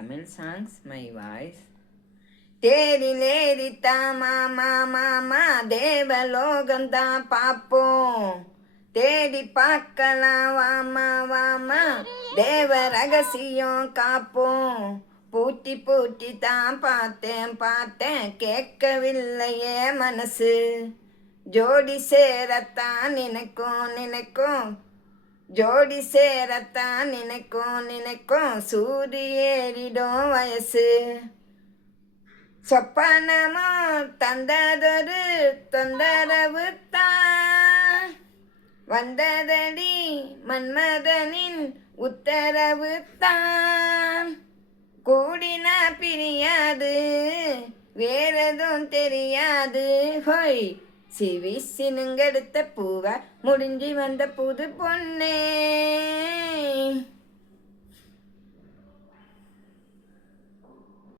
Tamil songs, my voice. தேரிலேறித்தான் மாமா மாமா தேவலோகம்தான் பார்ப்போம், தேடி பார்க்கலாம் வாமா வாமா தேவ ரகசியம் காப்போம். பூட்டி பூட்டி தான் பார்த்தேன் பார்த்தேன் கேட்கவில்லையே மனசு, ஜோடி சேரத்தான் நினைக்கும் நினைக்கும், ஜோடி சேரத்தான் நினைக்கும் நினைக்கும், சூரியேறிடும் வயசு. சொப்பனமோ தந்ததொரு தொந்தரவு தான், வந்ததடி மன்மதனின் உத்தரவு தான். கூடினா பிரியாது வேறெதுவும் தெரியாது, ஹோய் சிவி சினுங்கெடுத்த பூவ முடிஞ்சு வந்த புது பொண்ணே.